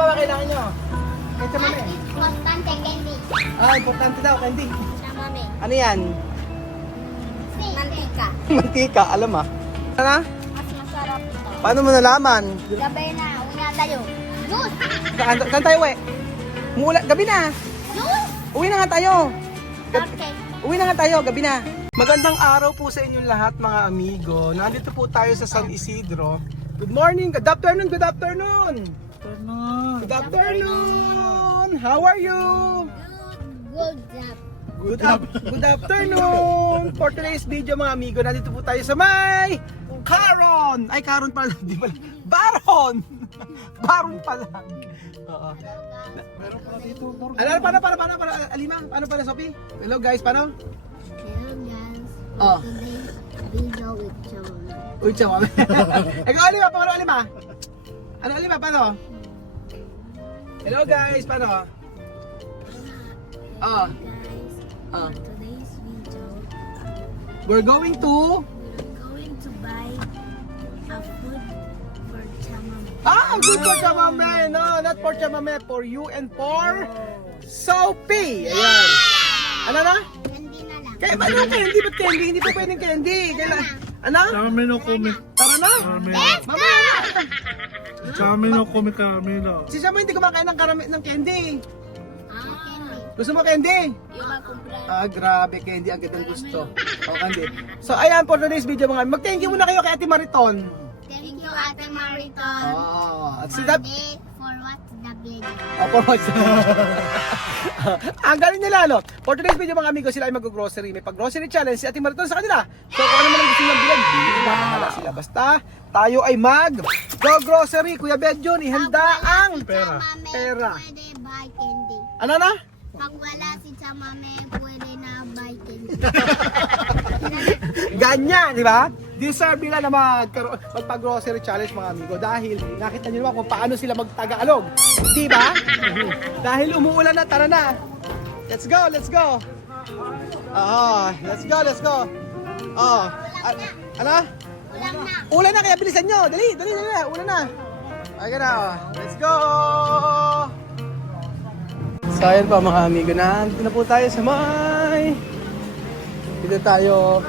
pa ba kailangan nyo? Kahit sa mami. Importante, candy. Ah, importante daw, candy. Sa mami. Ano yan? Mantika. Mantika, alam ah. Ano? Mas masarap ito. Paano mo nalaman? Gabi na, uwi na tayo. Yun! Saan tayo uwi? Gabi na. Yun! Uwi na nga tayo. Okay. Uwi na nga tayo, gabi na. Magandang araw po sa inyong lahat mga amigo. Nandito po tayo sa San Isidro. Good morning, good afternoon, good afternoon. Good afternoon. How are you? Good job. Good afternoon. For today's video mga amigo, nandito po tayo sa may Caron. Ay, Caron pala, di ba? Baron. Baron pala. Oo. Meron pala dito. Ano, paano, Alima? Paano pala, Sophie? Hello guys, paano? Hello guys. Oh. Video with Chama. Uy, tsama. Ikaw, Alima, paano, Alima? Ano, Alima, paano? Hello guys, paano? Oh. Guys, Oh. for today's video, We're going to... we're going to buy a food for Chama. Ah, good for chamame. No, not for chamame. For you and for Sophie. Ayan. Ano na? Candy na lang. Kaya ano candy? Ba't candy? Hindi pa pwedeng candy. Kailan? Ano? Kami no kumi. Tara na. Let's go! Mamaya na. Kami no kumi kami no. Si Shamo hindi kumakain ng karami ng candy. Candy. Gusto mo candy? Yung makumpra. Ah, grabe candy. Ang gandang gusto. O, candy. So, ayan for today's video mga. Mag-thank you muna kayo kay Ate Mariton. Thank you, Ate Mariton. Oh, at si Dab... For what the video. Ang galing nila, no? For today's video mga amigo, sila ay mag-grocery. May pag-grocery challenge si Ate Mariton sa kanila. So kung ano man ang gusto nilang bilhin, bilhin na bahala sila. Basta tayo ay mag-grocery. Kuya Bedjon, ihanda ang Pera. Pera. Pwede buy candy. Ano na? Pag wala si Chamame, pwede na buy candy. Ganyan, di ba? Deserve nila na magpag-grocery challenge mga amigo dahil nakita niyo naman kung paano sila magtagalog. Di ba? Dahil umuulan na, tara na. Let's go, let's go. Let's go, let's go. Ano? Ulam na. Ulan na, kaya bilisan nyo. Dali, ulan na. Ayan na, let's go. So ayan pa mga amigo, nandito na po tayo sa may. Dito tayo.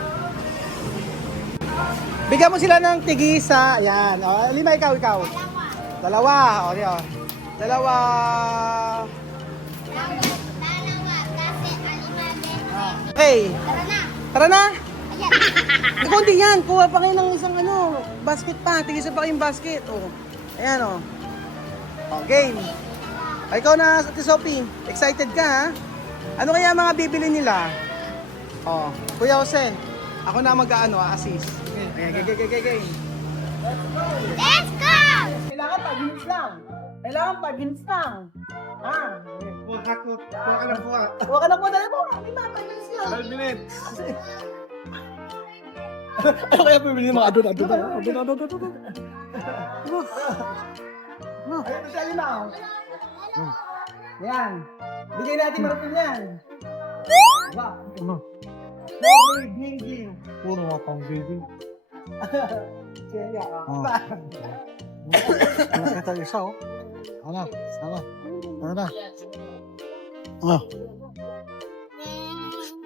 Bigyan mo sila ng tigisa. Ayan. O, Lima, ikaw. Dalawa. O, diyan. Dalawa. Dalawa. Kasi alima din. Okay. Tara na. Tara na. Ayan. Ikaw hindi yan. Kuha pa kayo ng isang basket pa. Tigisa pa kayong basket. O. Ayan o. O, game. O, ikaw na, Ate Sophie. Excited ka ha? Ano kaya mga bibili nila? O, Kuya Jose. Ako na mag-assist. Okay. Let's go! Kailangan 5 minutes lang. Kailangan 5 minutes lang. Kuha ka lang kuha. Huwag ka na po, dali mo. 5 minutes lang. 5 minutes. Ano kaya pibili ng mga adon? Ayun siya, Limaw. Yan. Bigay natin marapin yan. Diba? Ano? Ging. Puro mga pang baby. Siya, Ano kita isa oh. Ano? Ano na?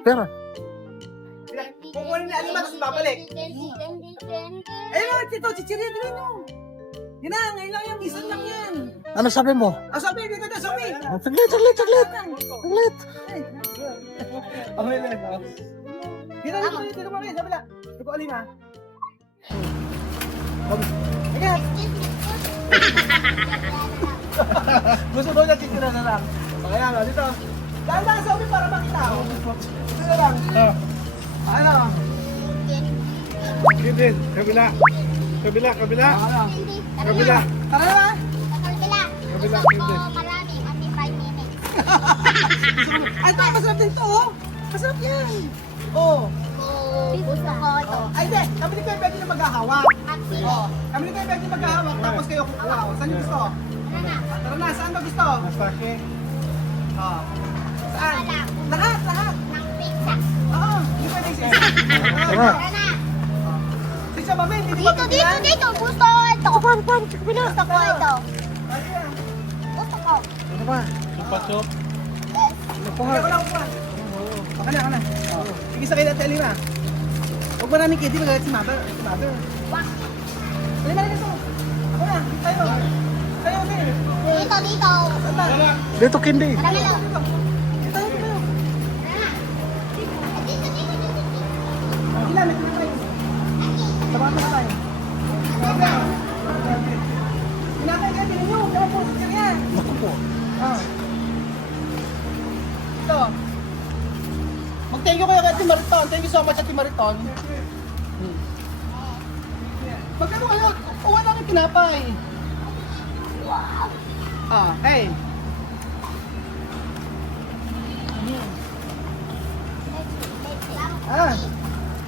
Pera. Kukunin na Alima, tapos babalik. Ayun, ito, chichirya din mo. Yan na, ngayon lang yung isang lang yan. Ano sabi mo? Sabi, dito na, sabi. Saglit. Okay lang. Dito mo rin, sabi lang. Ito ko Alima. Ayan. Gusto daw niya chichirya na lang. Okay lang, dito. Dahil na, sabi para makita. Dito na lang. Ano? Hindi. Kabila. Ano? Kabila. Tara na. Kabila. Gusto Hindi. ko marami, only 5 minutes. Ay, ito, masarap din to, oh. Masarap yan. Oh. Gusto ko ito. Ay, hindi. Kami ni Kuya Betty na maghahawak. Maxi. Oh. Kami ni Kuya Betty maghahawak, tapos kayo kukuha. Oh. Saan yung gusto? Tara na. Tara na, saan ba gusto? Masake. Oh. Saan? Lahat. Ng pizza. Oo. Hindi pwede isa. Tara. Tara na. Sisa mami, hindi ba Dito. Gusto ko ito. Gusto ko ito. Ayan. Oh, Ano ba? Chupa chup. Ako na. Ako na. Sige sa kayo natin, Alima. Huwag mo namin kidi, magalit si Mother. Alima, dito. Ako na, tayo. Tayo, tayo. Dito. Wala. Dito kindi. Marami lang. Dito, tayo. Sige lang, may tayo. Sabahan mo na tayo. Hinakay ka, tingin nyo. Kaya po, sige yan. Naku po. Ito. Mag-thank you kayo kay Ate Mariton. Thank you so much, Ate Mariton. Magkano kayo? Uwan lang yung tinapay. Hey.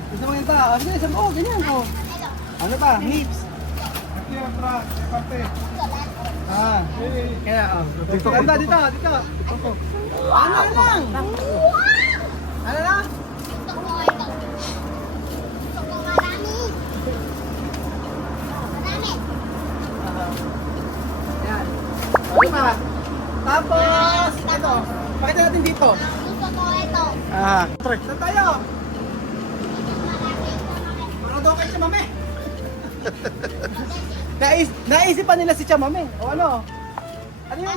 Gusto mo yung tao? Sige, isang ganyan. Ano ba? Hips. Aquí atrás, parte. Kaya, Dito, dito. Ano lang? Ano lang? Gusto ko ito. Gusto ko marami. Marami. Yan. Ano pa? Tapos, ito. Pakita natin dito. Gusto ko ito. Tre. Saan tayo? Marami. Para daw kay Chamame. Naisipan nila si Chamame. O ano? Ano yun?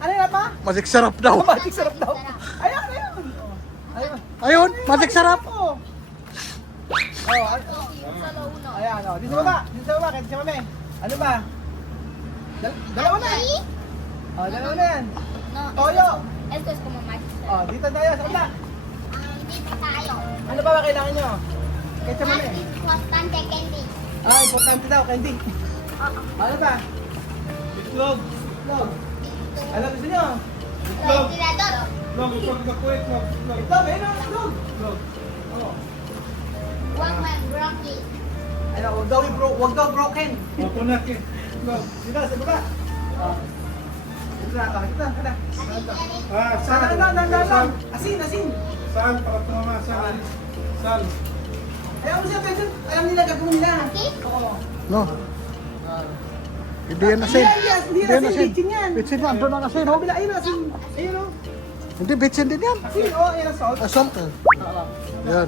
Ano yun pa? Magic sarap daw. Magic sarap daw. Ayun. Ayun. Ayun, magic sarap. Oh, ayan, dito sa baba, kay Chamame. Ano ba? Dalawa na. Dalawa na yan. No, Toyo. esto es como más. Dito tayo, sa kabila. Dito tayo. Ano ba kailangan nyo? Kay Chamame. Mas importante candy. Importante daw, candy. Ano ba? Itlog. Itlog. Ano gusto nyo? Ventilador. Itlog, itlog, itlog. Itlog, ayun ang itlog. Itlog. Oh. Huwag mag-broccoli. Ano, wag daw broken. Opo na ki. Itlog. Dito, sa baba. Dito na. Sal. Saan? Asin. Sal, para tumamasan. Sal. Ayaw mo siya, pero alam nila gagawin nila. Okay? Oo. No. Hindi yan asin. Hindi yan asin, bitchin yan. Bitsin yan. Doon ang asin, Sa oh. kabila, ayun asin. Ayun o. Hindi, bitsin din yan. Asin, ayun ang salt. Assault. Yan.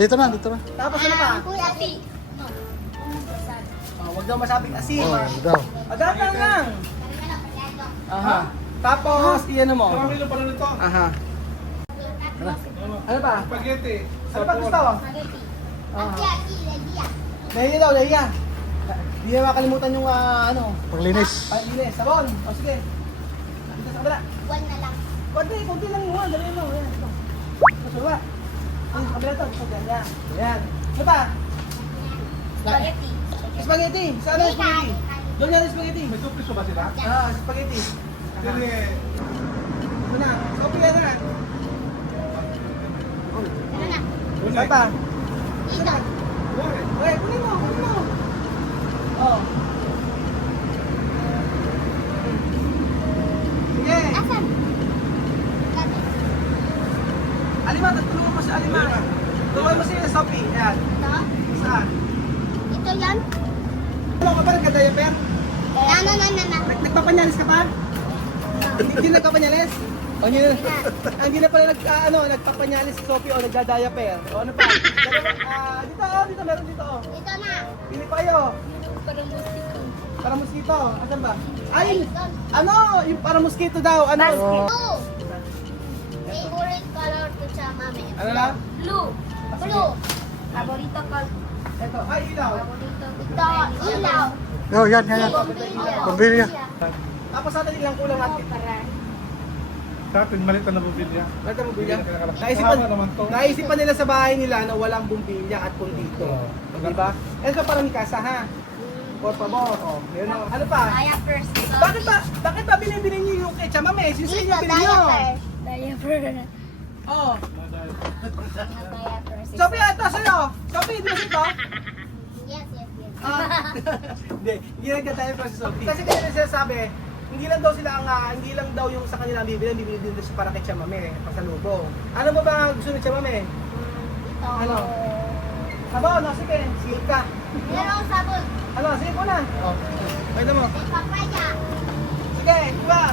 Dito na. Tapos ano pa? Kuya, ati. No. Wag daw masabing asin. Daw. Dapat lang. Aha. Tapos, iyan mo. Marami lang pala nito. Aha. Ano pa? Spaghetti. Ano pa gusto? Spaghetti. Ati, ledia. Nahiya daw, nahiya. Hindi na makalimutan yung ano, Paglinis. palinis. Sabon. O sige. Dito sa kabila. One na lang. Konti lang yung dali mo. Ayan, ito. Ito sa baba. Ay, sa kabila ito. Yan. Ayan. Ano pa? Spaghetti. Spaghetti. Saan ang spaghetti? Doon yan ang spaghetti. May supliso ba sila? Spaghetti. Sige. Ito na. Sopi yan na. Ano na? Saan pa? Dito. Kunin mo. Oh. Sige. Asan? Dati. Alima, tutulungan mo si Alima. Tulungan mo siya sa Sopi. Ayan. Ito? Saan? Ito yan? Ano ka ba nagka-diaper? Na. Nagpapanyalis ka pa? Hindi nagpapanyalis? O hindi na pala nagpapanyalis si Sophie o nagda-diaper. O ano pa? Dito meron dito. Ito na. Pili pa kayo. Parang mosquito. Para mosquito. Asan ba? Ay, ano? Yung para mosquito daw. Ano? Blue. Favorite color ko sa mami. Ano na? Blue. Blue. Favorito color. Ito. Ay, ilaw. Ito, ilaw. Yan. Pambilya. Tapos natin ilang kulang natin. Sa atin, malit na bumbilya. Ito mo bilya. Mahaba naman to. Naisipan nila sa bahay nila na walang bumbilya at pundito. Di ba? Ito para ni Casa ha. Por favor. Oh, yun o. Ano pa? Diapers. Bakit ba binibili niyo yung kay Chamame? Sino Dito, yung binili niyo? diaper. Oh. Diapers. Sophie, ito sa'yo. Sophie, di ba ito? Yes. Hindi nagkatayo pa si Sophie. Kasi kaya sinasabi, hindi lang daw sila hindi lang daw yung sa kanila bibili din siya para kay Chamame, pasalubong. Ano ba gusto ni Chamame? Ito. Ano? Sabon, sige, silka. Merong sabon. Ano, sige po na. Pwede mo. May papaya. Sige Sige, iba.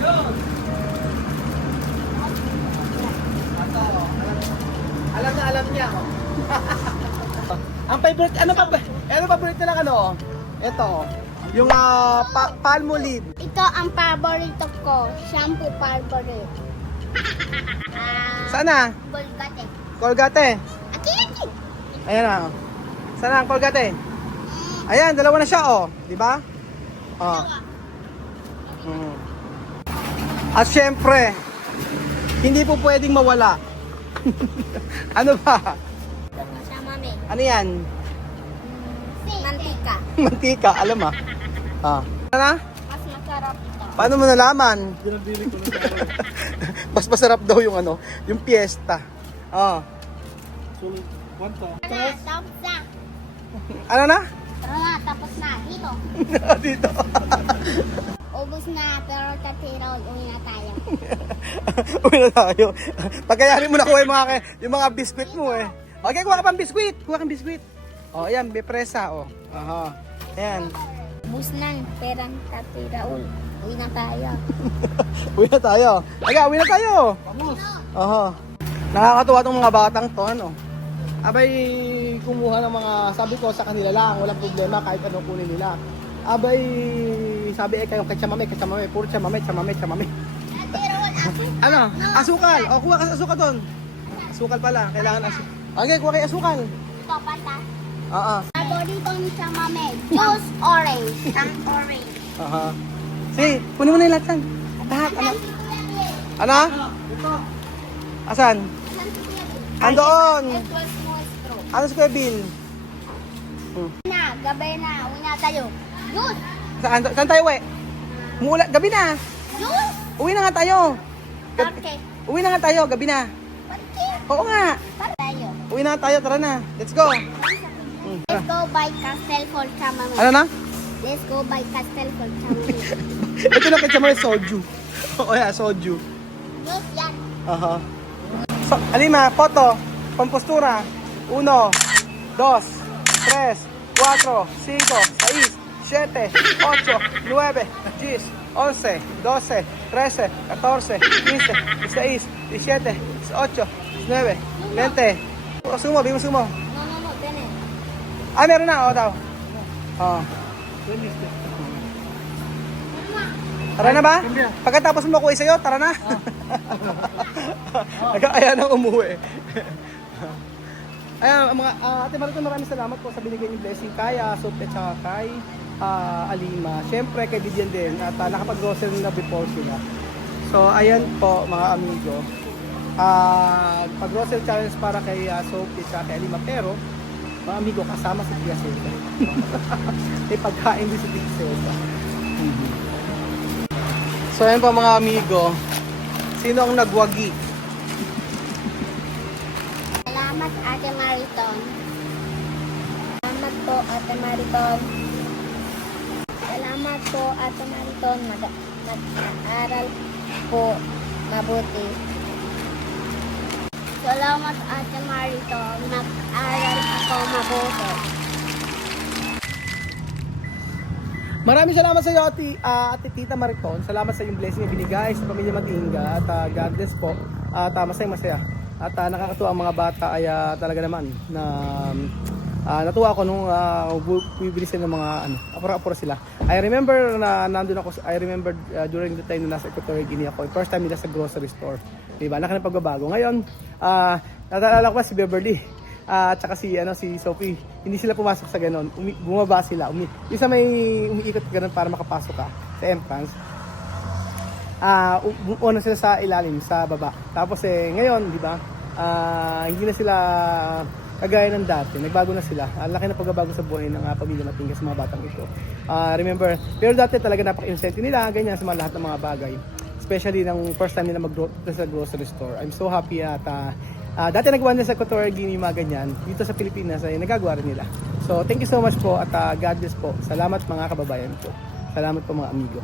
Yun. Ito, alam niya. Oh. Ang favorite, ano favorite nila ano? Ito, yung Palmolive. Ito ang paborito ko. Shampoo favorite. Sana? Bulgate. Colgate. Aki. Ayan na. Sana ang Colgate? Ayan, dalawa na siya, oh. Di ba? Oh. Mm. At syempre, hindi po pwedeng mawala. Ano ba? Sa mami. Ano yan? Mantika. Mantika, alam ah. Ah. Ano na? Mas masarap ito. Paano mo nalaman? Pinabili ko na sa Mas masarap daw yung ano, yung fiesta. Oh. So, kwanta. Tara na, tapos na. Ano na? Tara na, tapos na. Dito. Dito. Ubus na, pero tatiraw, uwi na tayo. Uwi na tayo. Pagkayanin mo na kuha yung mga biskwit mo eh. Okay, kuha ka pang biskwit. Kuha kang biskwit. Oh, ayan, bipresa, oh. Aha. Ayan. Ubus na, perang tatiraw. Uwi na tayo. Uwi na tayo. Aga, uwi na tayo. Vamos! Aha. Nakakatuwa tong mga batang to, ano. Abay, kumuha ng mga, sabi ko sa kanila lang, walang problema kahit anong kunin nila. Abay, sabi kayo, kachamame, puro chamame. Tatiraw, ako. Ano? Asukal. O, kuha ka sa asukal doon. Asukal pala, kailangan asukal. Okay, kuha kayo asukal. Papata. Oo. Paborito ni sa mami. Juice orange. Ang orange. Aha. Sige, kunin mo na yung lahat yan. Lahat, ano? Ano? Asan? Andoon. It was monstro. Ano si Kuya Bill? Na, gabay na. Uwi na tayo. Juice. Saan tayo, we? Gabi na. Juice. Uwi na nga tayo. Parke. Uwi na nga tayo, gabi na. Parke. Oo nga. Tayo. Uwi na nga tayo, tara na. Let's go. Let's go buy Castel for Chamame. Ano na? Let's go buy Castel for Chamame. Ito na kitsa mo yung soju. Oo, yeah, soju. Juice yan. Aha. So, alima, foto, pampostura. 1, 2, 3, 4, 5, 6, 7, 8, 9, 10, 11, 12, 13, 14, 15, 16, 17, 18, 19, 20. Sumo, bigyan mo sumo. No, tene. Ah, meron na, daw. Oh. Tara na ba? Pagkatapos mo makuha sa'yo, tara na. Nag-aya nang umuwi. Ayan, mga Ate Marito, maraming salamat po sa binigay niyo blessing kay Sophie at saka kay Alima. Siyempre kay Vivian din at nakapag-grocery na before sila. So ayan po mga amigo. Pag-grocery challenge para kay Sophie at saka kay Alima, pero mga amigo kasama si Tia Selva. May pagkain din si Tia Selva. So ayan po mga amigo. Sino ang nagwagi? Salamat Ate Mariton. Salamat po Ate Mariton. Salamat po Ate Mariton. Mag-aral po mabuti. Salamat Ate Mariton. Mag-aral ako mabuti. Maraming salamat sa iyo, Ate Tita Mariton. Salamat sa iyong blessing na binigay sa pamilya Matinga. At God bless po. At masaya-masaya. At nakakatuwa ang mga bata ay talaga naman na natuwa ako nung bibili sila ng mga apura-apura sila. I remember na nandun ako, during the time na nasa Equatorial Guinea ako. First time nila sa grocery store. Diba? Laki ng pagbabago. Ngayon, nataalala ko pa si Beverly. At saka si Sophie, hindi sila pumasok sa ganon. Bumaba sila. Isa may umiikot ganon para makapasok ka sa entrance. Una sila sa ilalim, sa baba. Tapos ngayon, di ba? Hindi na sila kagaya ng dati. Nagbago na sila. Laki na pagbabago sa buhay ng pamilya Matinga sa mga batang ito. Remember, pero dati talaga napaka-innocent nila, ganyan sa mga lahat ng mga bagay. Especially ng first time nila mag-grocery sa grocery store. I'm so happy at dati nagawa nila sa Equatorial Guinea mga ganyan. Dito sa Pilipinas ay nagagawa rin nila. So thank you so much po at God bless po. Salamat mga kababayan ko. Salamat po mga amigo.